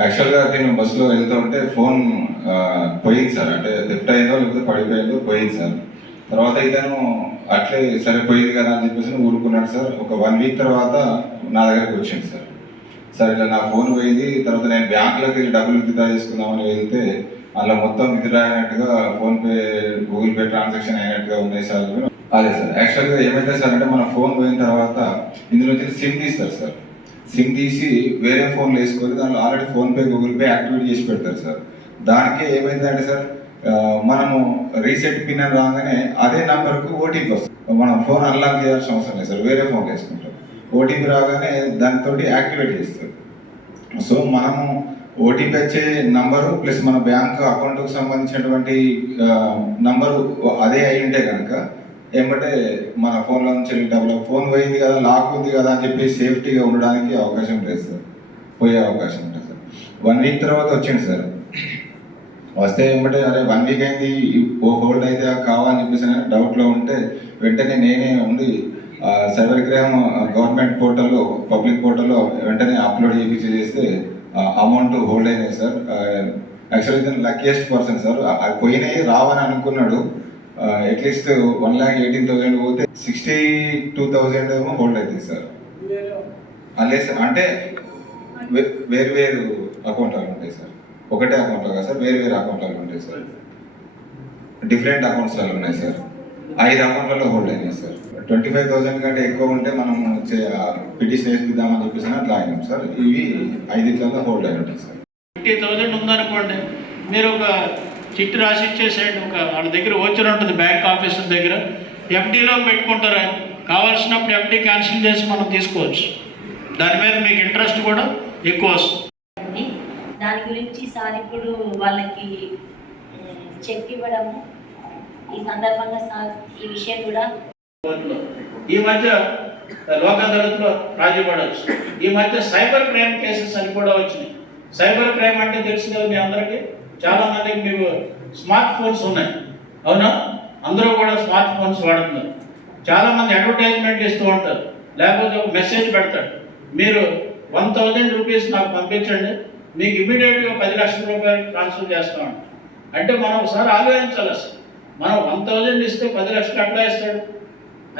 యాక్చువల్గా నేను బస్సులో వెళ్తూ ఉంటే ఫోన్ పోయింది సార్. అంటే లిఫ్ట్ అయిందో లేకపోతే పడిపోయిందో పోయింది సార్. తర్వాత ఇతను అట్లే సరే పోయింది కదా అని చెప్పేసి ఊరుకున్నాడు సార్. ఒక వన్ వీక్ తర్వాత నా దగ్గరికి వచ్చింది సార్. సార్ ఇట్లా నా ఫోన్ పోయింది. తర్వాత నేను బ్యాంకులోకి వెళ్ళి డబ్బులు విత్డ్రా చేసుకుందామని వెళ్తే అలా మొత్తం విత్డ్రా అయినట్టుగా ఫోన్పే గూగుల్ పే ట్రాన్సాక్షన్ అయినట్టుగా ఉన్నాయి సార్. అదే సార్. యాక్చువల్గా ఏమైతే సార్ అంటే మన ఫోన్ పోయిన తర్వాత ఇందులో వచ్చి సిమ్ తీస్తారు సార్. సిమ్ తీసి వేరే ఫోన్లో వేసుకొని దాంట్లో already PhonePe Google Pay activate చేసి పెడతారు సార్. దానికే ఏమైందంటే సార్ మనము రీసెట్ పిన్ అని రాగానే అదే నంబర్కు ఓటీపీ వస్తుంది. మనం ఫోన్ అన్లాక్ చేయాల్సిన అవసరం లేదు సార్ వేరే ఫోన్ వేసుకుంటాం. ఓటీపీ రాగానే దానితో యాక్టివేట్ చేస్తారు. సో మనము ఓటీపీ వచ్చే నంబరు ప్లస్ మన బ్యాంక్ అకౌంట్కి సంబంధించినటువంటి నంబరు అదే అయి ఉంటే కనుక ఏమంటే మన ఫోన్లో నుంచి వెళ్ళేటప్పుడు ఫోన్ పోయింది కదా లాక్ ఉంది కదా అని చెప్పి సేఫ్టీగా ఉండడానికి అవకాశం లేదు సార్. పోయే అవకాశం ఉంటుంది సార్. వన్ వీక్ తర్వాత వచ్చింది సార్. వస్తే ఏమంటే అరే వన్ వీక్ అయింది ఓ హోల్డ్ అయితే కావాలని చెప్పేసి డౌట్లో ఉంటే వెంటనే నేనే ఉండి సైబర్ క్రైమ్ గవర్నమెంట్ పోర్టల్లో పబ్లిక్ పోర్టల్లో వెంటనే అప్లోడ్ చేయించి చేస్తే అమౌంట్ హోల్డ్ అయినాయి సార్. యాక్చువల్లీ ఇతను లక్కీయెస్ట్ పర్సన్ సార్. అది పోయినాయి రావని అనుకున్నాడు. At least one lakh eighteen thousand పోతే సిక్స్టీ టూ థౌసండ్ ఏమో హోల్డ్ అవుతుంది సార్. అలే సార్ అంటే వే- వేరు వేరు అకౌంట్లు ఉంటాయి సార్. ఒకటే అకౌంట్లో కాదు సార్ వేరు వేరు అకౌంట్లు ఉంటాయి సార్. డిఫరెంట్ అకౌంట్స్ ఉన్నాయి సార్. ఐదు అకౌంట్లలో హోల్డ్ అయినాయి సార్. ట్వంటీ ఫైవ్ థౌసండ్ కంటే ఎక్కువ ఉంటే మనం పిటిషన్ వేసుకుందామని చెప్పేసి అట్లా అయినాం సార్. ఇవి ఐదిట్లలో హోల్డ్ అయి ఉంటాయి సార్. ఫిఫ్టీ థౌసండ్ ఉందనుకోండి మీరు ఒక చిట్టు రాసి ఇచ్చేసేయండి ఒక వాళ్ళ దగ్గర ఓచర్ ఉంటుంది బ్యాంక్ ఆఫీసర్ దగ్గర. ఎఫ్డీలో పెట్టుకుంటారు కావాల్సినప్పుడు ఎఫ్డీ క్యాన్సిల్ చేసి మనం తీసుకోవచ్చు. దాని మీద మీకు ఇంట్రెస్ట్ కూడా ఎక్కువ వస్తుంది. దాని గురించి సార్ ఇప్పుడు వాళ్ళకి చెక్ ఇవ్వడము. ఈ సందర్భంగా సార్ ఈ విషయం కూడా ఈ మధ్య లోక్ అదాలత్లో రాజీ పడవచ్చు ఈ మధ్య సైబర్ క్రైమ్ కేసెస్ అని కూడా వచ్చినాయి. సైబర్ క్రైమ్ అంటే తెలుసు కదా మీ అందరికీ? చాలా మందికి మేము స్మార్ట్ ఫోన్స్ ఉన్నాయి. అవునా? అందరూ కూడా స్మార్ట్ ఫోన్స్ వాడుతున్నారు. చాలా మంది అడ్వర్టైజ్మెంట్ ఇస్తూ ఉంటారు. లేకపోతే ఒక మెసేజ్ పెడతాడు మీరు వన్ థౌజండ్ రూపీస్ నాకు పంపించండి. మీకు ఇమీడియట్గా పది లక్షల రూపాయలు ట్రాన్స్ఫర్ చేస్తామండి అంటే మనం ఒకసారి ఆలోచించాలి అసలు. మనం వన్ థౌజండ్ ఇస్తే పది లక్షలు అట్లా ఇస్తాడు?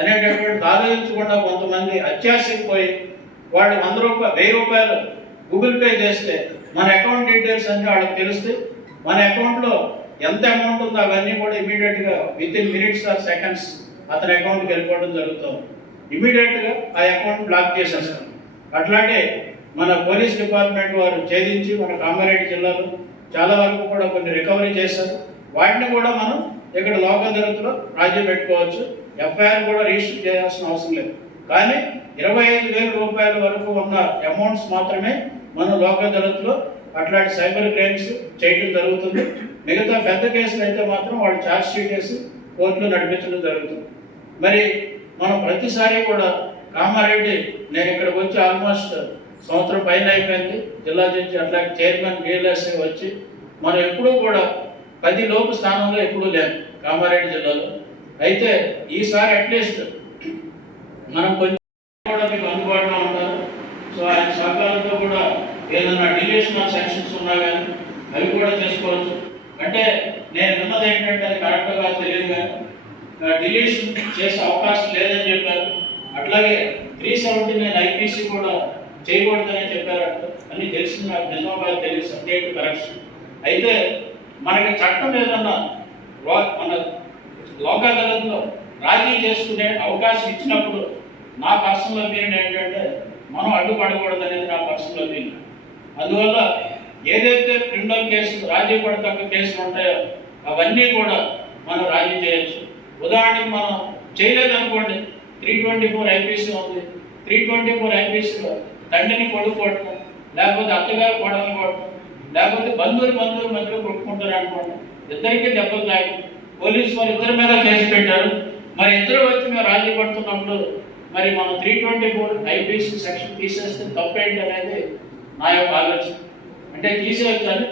అనేటటువంటి ఆలోచించకుండా కొంతమంది అత్యాశకి పోయి వాడు వంద రూపాయలు వెయ్యి రూపాయలు గూగుల్ పే చేస్తే మన అకౌంట్ డీటెయిల్స్ అన్నీ వాళ్ళకి తెలిస్తే మన అకౌంట్లో ఎంత అమౌంట్ ఉందో అవన్నీ కూడా ఇమీడియట్గా within minutes or seconds అతని అకౌంట్కి వెళ్ళిపోవడం జరుగుతుంది. ఇమీడియట్గా ఆ అకౌంట్ బ్లాక్ చేసేస్తాం. అట్లాంటి మన పోలీస్ డిపార్ట్మెంట్ వారు ఛేదించి మన కామారెడ్డి జిల్లాలో చాలా వరకు కూడా కొన్ని రికవరీ చేశారు. వాటిని కూడా మనం ఇక్కడ లోకల్ అదాలత్లో రాజీ పెట్టుకోవచ్చు. ఎఫ్ఐఆర్ కూడా రిజిస్టర్ చేయాల్సిన అవసరం లేదు. కానీ ఇరవై ఐదు వేల రూపాయల వరకు ఉన్న అమౌంట్స్ మాత్రమే మనం లోకల్ అదాలత్లో అట్లాంటి సైబర్ క్రైమ్స్ చేయడం జరుగుతుంది. మిగతా పెద్ద కేసులు అయితే మాత్రం వాళ్ళు ఛార్జ్ షీట్ వేసి కోర్టులో నడిపించడం జరుగుతుంది. మరి మనం ప్రతిసారి కూడా కామారెడ్డి నేను ఇక్కడికి వచ్చి ఆల్మోస్ట్ సంవత్సరం పైన అయిపోయింది. జిల్లా జడ్జి అట్లాగే చైర్మన్ బిఎల్ఎస్ఏ వచ్చి మనం ఎప్పుడూ కూడా పది లోపు స్థానంలో ఎప్పుడూ లేదు కామారెడ్డి జిల్లాలో. అయితే ఈసారి అట్లీస్ట్ మనం కొంచెం కూడా మీకు అందుబాటులో ఉంటారు సో ఆయన సహకారంతో ఏదన్నా ఏదైనా డిలేషనల్ సెక్షన్స్ ఉన్నా కానీ అవి కూడా చేసుకోవచ్చు. అంటే నేను విన్నది ఏంటంటే అది కరెక్ట్గా తెలియదు కానీ డిలీషన్ చేసే అవకాశం లేదని చెప్పారు. అట్లాగే త్రీ సెవెంటీ నైన్ ఐపీసీ కూడా చేయకూడదని చెప్పారట. అని తెలిసింది నాకు నిజంగా తెలియదు సబ్జెక్ట్ కరెక్షన్ అయితే మనకి చట్టం ఏదన్నా లో- మన లోక్ రాజీ చేసుకునే అవకాశం ఇచ్చినప్పుడు నా పర్సనల్ ఒపీనియన్ ఏంటంటే మనం అడ్డుపడకూడదు అనేది నా పర్సనల్ ఒపీనియన్ అందువల్ల ఏదైతే క్రిమినల్ కేసులు రాజీ పడతక్క కేసులు ఉంటాయో అవన్నీ కూడా మనం రాజీ చేయొచ్చు. ఉదాహరణకి మనం చేయలేదనుకోండి త్రీ ట్వంటీ ఫోర్ ఐపీసీ ఉంది. త్రీ ట్వంటీ ఫోర్ ఐపీసీలో తండ్రిని కొడుకు కొట్టడం లేకపోతే అత్తగారు కొడని కొట్టడం లేకపోతే బంధువులు బంధువులు మధ్యలో కొట్టుకుంటారు అనుకోండి ఇద్దరికి దెబ్బలు తాగి పోలీసు వారు ఇద్దరి మీద కేసు పెట్టారు. మరి ఇద్దరు వచ్చి మేము రాజీ పడుతున్నప్పుడు మరి మనం three twenty four IPC section తీసేస్తే తప్పేంటి అనేది నా యొక్క ఆలోచన. అంటే తీసేయొచ్చని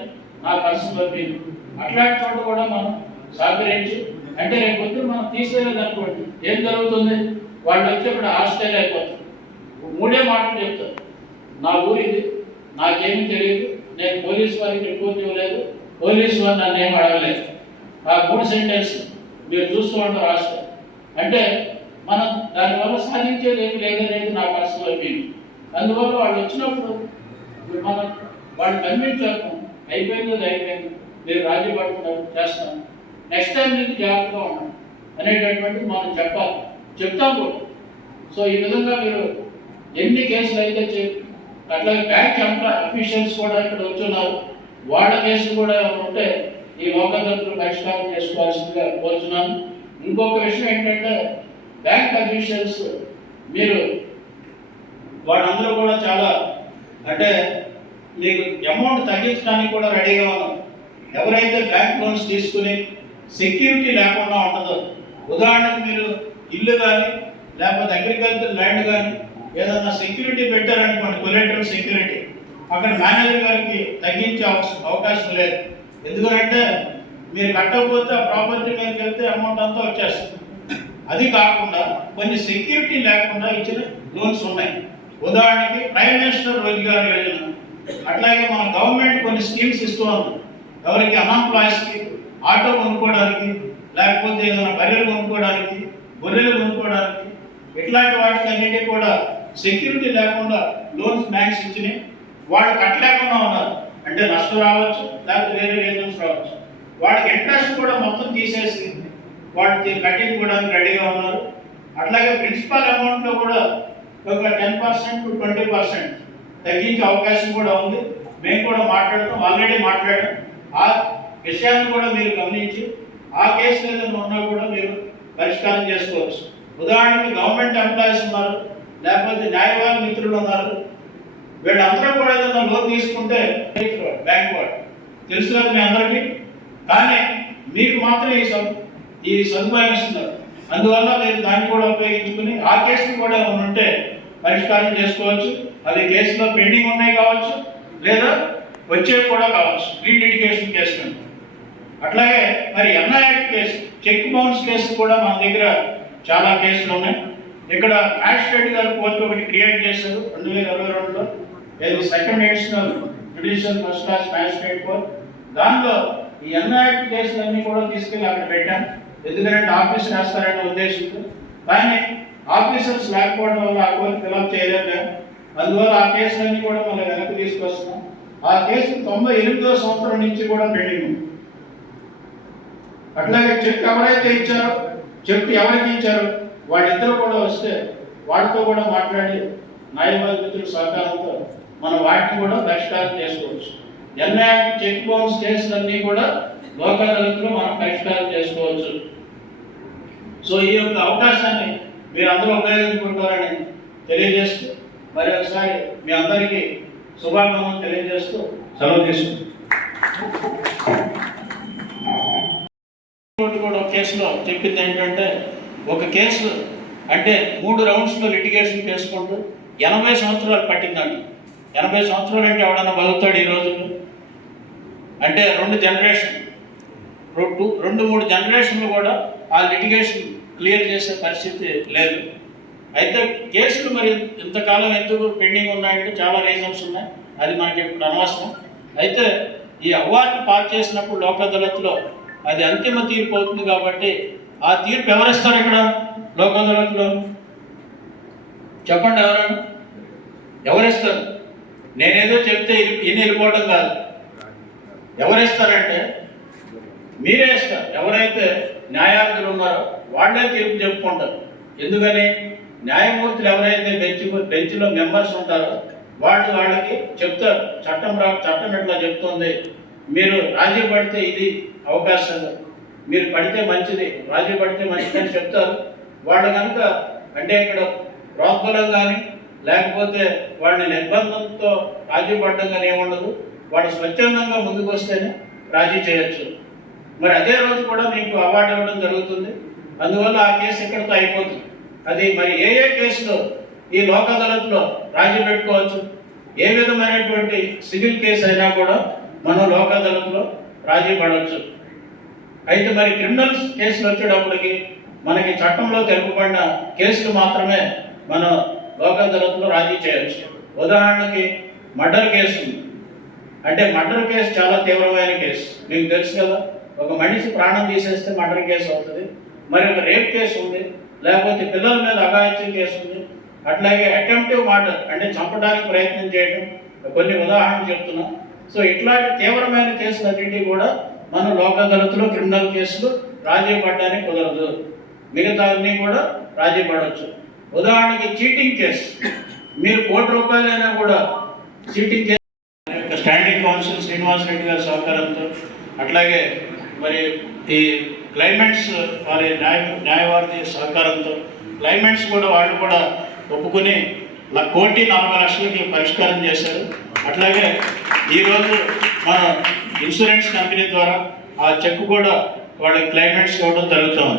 నా పర్సనల్ ఒపీనియన్ అట్లాంటి చోట కూడా మనం సహకరించి అంటే రేపు పొద్దున్న మనం తీసేయలేదు అనుకోండి ఏం జరుగుతుంది? వాళ్ళు వచ్చి ఇప్పుడు హాస్టల్ అయిపోతారు మూడే మాటలు చెప్తారు. నా ఊరు ఇది నాకేమీ తెలియదు నేను పోలీస్ వారికి రిపోర్ట్ ఇవ్వలేదు పోలీసు వారు నన్ను ఏం అడగలేదు. ఆ మూడు సెంటెన్స్ మీరు చూస్తూ ఉంటారు రాష్ట్రం అంటే మనం దానివల్ల సాధించేది ఏమి లేదనేది నా పర్సనల్ ఒపీనియన్ అందువల్ల వాళ్ళు వచ్చినప్పుడు మనం వాళ్ళు కన్విన్స్ చేస్తాం అయిపోయింది అయిపోయింది. మీరు రాజీ పడుతున్నారు చేస్తాను నెక్స్ట్ టైం నుంచి జాగ్రత్తగా ఉన్నాం అనేటటువంటిది మనం చెప్పాలి. చెప్తాం కూడా. సో ఈ విధంగా మీరు ఎన్ని కేసులు అయితే చెప్ అట్లాగే బ్యాంక్ ఎంప్లాయ్ అఫీషియల్స్ కూడా ఇక్కడ వచ్చున్నారు. వాళ్ళ కేసులు కూడా ఉంటే ఈ లోకదంతులు పరిష్కారం చేసుకోవాల్సిందిగా కోరుతున్నాను ఇంకొక విషయం ఏంటంటే బ్యాంక్ అఫీషియల్స్ మీరు వాళ్ళందరూ కూడా చాలా అంటే మీకు అమౌంట్ తగ్గించడానికి కూడా రెడీగా ఉన్నాం ఎవరైతే బ్యాంక్ లోన్స్ తీసుకుని సెక్యూరిటీ లేకుండా ఉంటుందో ఉదాహరణకు మీరు ఇల్లు కానీ లేకపోతే అగ్రికల్చర్ ల్యాండ్ కానీ ఏదన్నా సెక్యూరిటీ పెట్టారనుకోండి కొలెక్టర్ సెక్యూరిటీ అక్కడ మేనేజర్ గారికి తగ్గించే అవకాశం లేదు. ఎందుకంటే మీరు కట్టకపోతే ఆ ప్రాపర్టీ మీదకి వెళ్తే అమౌంట్ అంతా వచ్చేస్తుంది. అది కాకుండా కొన్ని సెక్యూరిటీ లేకుండా ఇచ్చిన లోన్స్ ఉన్నాయి. ఉదాహరణకి ప్రైమ్ మినిస్టర్ రోజ్గార్ యోజన అట్లాగే మన గవర్నమెంట్ కొన్ని స్కీమ్స్ ఇస్తూ ఉంది ఎవరికి అన్ఎంప్లాయీస్కి ఆటో కొనుక్కోవడానికి లేకపోతే ఏదైనా బర్రెలు కొనుక్కోవడానికి గొర్రెలు కొనుక్కోవడానికి ఇట్లాంటి వాటికి అన్నిటి కూడా సెక్యూరిటీ లేకుండా లోన్స్ బ్యాంక్స్ ఇచ్చినాయి వాళ్ళు కట్టలేకుండా ఉన్నారు. అంటే నష్టం రావచ్చు లేకపోతే వేరే రీజన్స్ రావచ్చు. వాళ్ళకి ఇంట్రెస్ట్ కూడా మొత్తం తీసేసింది వాళ్ళు కట్టించుకోవడానికి రెడీగా ఉన్నారు. అట్లాగే ప్రిన్సిపల్ అమౌంట్లో కూడా ఒక ten percent to twenty percent తగ్గించే అవకాశం కూడా ఉంది. మేము కూడా మాట్లాడుతాం ఆల్రెడీ మాట్లాడాం. ఆ విషయాన్ని కూడా మీరు గమనించి ఆ కేసులు ఏదైనా ఉన్నా కూడా మీరు పరిష్కారం చేసుకోవచ్చు. ఉదాహరణకి గవర్నమెంట్ ఎంప్లాయీస్ ఉన్నారు లేకపోతే న్యాయవాద మిత్రులు ఉన్నారు. వీళ్ళందరూ కూడా ఏదైనా లోన్ తీసుకుంటే బ్యాంక్ వాడు తెలుసు కదా మీ అందరికీ? కానీ మీకు మాత్రం ఈ సద్ ఈ సదుపాయం ఇస్తున్నారు. అందువల్ల మీరు దాన్ని కూడా ఉపయోగించుకుని ఆ కేసులు కూడా ఏమైనా ఉంటే పరిష్కారం చేసుకోవచ్చు. అది కేసులో పెండింగ్ ఉన్నాయి కావచ్చు లేదా వచ్చేవి కూడా కావచ్చు. రీ ఎడ్యుకేషన్ కేసు అట్లాగే మరి NIF case check bounce case కూడా మన దగ్గర చాలా కేసులు ఉన్నాయి. ఇక్కడ మ్యాజిస్ట్రేట్ గారు కోర్టు ఒకటి క్రియేట్ చేశారు రెండు వేల ఇరవై రెండులో. ఇది second additional judicial first class magistrate court దాంట్లో ఈ ఎన్ఐఎఫ్ కేసులన్నీ కూడా తీసుకెళ్ళి అక్కడ పెట్టాం. ఎందుకంటే ఆఫీస్ వేస్తారనే ఉద్దేశంతో. కానీ ఆఫీసర్స్ లేకపోవడం వల్ల ఆ ఫిలప్ చేయలేదు. అందువల్ల ఆ కేసులన్నీ కూడా మనం వెనక్కి తీసుకొస్తున్నాం. ఆ కేసు తొంభై ఎనిమిదో సంవత్సరం నుంచి కూడా పెండింగ్ అట్లాగే చెక్ ఎవరైతే ఇచ్చారో చెక్ ఎవరికి ఇచ్చారో వాళ్ళిద్దరు కూడా వస్తే వాళ్ళతో కూడా మాట్లాడి న్యాయవాద మిత్రుల సహకారంతో మనం వాటిని కూడా పరిష్కారం చేసుకోవచ్చు. ఎన్ఐ చెక్ బౌన్స్ కేసులన్నీ కూడా లోకల్ మనం పరిష్కారం చేసుకోవచ్చు. సో ఈ యొక్క అవకాశాన్ని మీరు అందరూ ఉపయోగించుకుంటారని తెలియజేస్తూ మరి ఒకసారి మీ అందరికీ శుభాకాంక్షలు తెలియజేస్తూ సెలవు తీసుకుంటాం కూడా ఒక కేసులో చెప్పింది ఏంటంటే ఒక కేసు అంటే మూడు రౌండ్స్లో లిటిగేషన్ చేసుకుంటూ ఎనభై సంవత్సరాలు పట్టిందండి. ఎనభై సంవత్సరాలు అంటే ఎవడన్నా బతుకుతాడు ఈ రోజుల్లో? అంటే రెండు జనరేషన్ రెండు రెండు మూడు జనరేషన్లు కూడా ఆ లిటిగేషన్ క్లియర్ చేసే పరిస్థితి లేదు. అయితే కేసులు మరి ఇంతకాలం ఎందుకు పెండింగ్ ఉన్నాయంటే చాలా రీజన్స్ ఉన్నాయి. అది మనకి ఇప్పుడు అనవసరం. అయితే ఈ అవార్డు పాస్ చేసినప్పుడు లోక్ అదాలత్లో అది అంతిమ తీర్పు అవుతుంది కాబట్టి ఆ తీర్పు ఎవరిస్తారు ఇక్కడ లోక్ అదాలత్లో? చెప్పండి ఎవరు? ఎవరిస్తారు? నేనేదో చెప్తే ఇన్ని వెళ్ళిపోవడం కాదు. ఎవరిస్తారంటే మీరే ఇస్తారు. ఎవరైతే న్యాయాధికులు ఉన్నారో వాళ్ళే తీర్పు చెప్పుకుంటారు. ఎందుకని? న్యాయమూర్తులు ఎవరైతే బెంచ్ బెంచ్లో మెంబర్స్ ఉంటారో వాళ్ళు వాళ్ళకి చెప్తారు. చట్టం రా చట్టం ఎట్లా చెప్తుంది? మీరు రాజీ పడితే ఇది అవకాశం. మీరు పడితే మంచిది. రాజీ పడితే మంచిది అని చెప్తారు. వాళ్ళు కనుక అంటే ఇక్కడ ప్రోద్బలం కానీ లేకపోతే వాళ్ళని నిర్బంధంతో రాజీ పడడం కానీ ఏముండదు వాడు స్వచ్ఛందంగా ముందుకు వస్తేనే రాజీ చేయొచ్చు. మరి అదే రోజు కూడా మీకు అవార్డు ఇవ్వడం జరుగుతుంది. అందువల్ల ఆ కేసు ఇక్కడితో అయిపోతుంది. అది మరి ఏ ఏ కేసులో ఈ లోక్ అదాలత్లో రాజీ పెట్టుకోవచ్చు? ఏ విధమైనటువంటి సివిల్ కేసు అయినా కూడా మనం లోక్ అదాలత్లో రాజీ పడవచ్చు. అయితే మరి క్రిమినల్ కేసులు వచ్చేటప్పటికి మనకి చట్టంలో తెలుపబడిన కేసులు మాత్రమే మనం లోక్ అదాలత్లో రాజీ చేయవచ్చు. ఉదాహరణకి మర్డర్ కేసు అంటే మర్డర్ కేసు చాలా తీవ్రమైన కేసు. మీకు తెలుసు కదా ఒక మనిషి ప్రాణం తీసేస్తే మర్డర్ కేసు అవుతుంది. మరి ఒక రేప్ కేసు ఉంది లేకపోతే పిల్లల మీద అఘాయిత్యం కేసు ఉంది. అట్లాగే అటెంప్టివ్ మర్డర్ అంటే చంపడానికి ప్రయత్నం చేయడం. కొన్ని ఉదాహరణలు చెప్తున్నా. సో ఇట్లాంటి తీవ్రమైన కేసులన్నింటినీ కూడా మనం లోక్ అదాలత్లో క్రిమినల్ కేసులు రాజీ పడడానికి కుదరదు. మిగతా అన్నీ కూడా రాజీ పడవచ్చు ఉదాహరణకి చీటింగ్ కేసు. మీరు కోటి రూపాయలైనా కూడా చీటింగ్ కేసు యొక్క స్టాండింగ్ కౌన్సిల్ శ్రీనివాస్ రెడ్డి గారి సహకారంతో అట్లాగే మరి ఈ క్లైమేట్స్ uh, వారి న్యాయ న్యాయవాది సహకారంతో క్లైమేట్స్ కూడా వాళ్ళు కూడా ఒప్పుకుని కోటి నలభై లక్షలకి పరిష్కారం చేశారు. అట్లాగే ఈరోజు మన ఇన్సూరెన్స్ కంపెనీ ద్వారా ఆ చెక్ కూడా వాళ్ళకి క్లైమేట్స్ ఇవ్వడం జరుగుతుంది.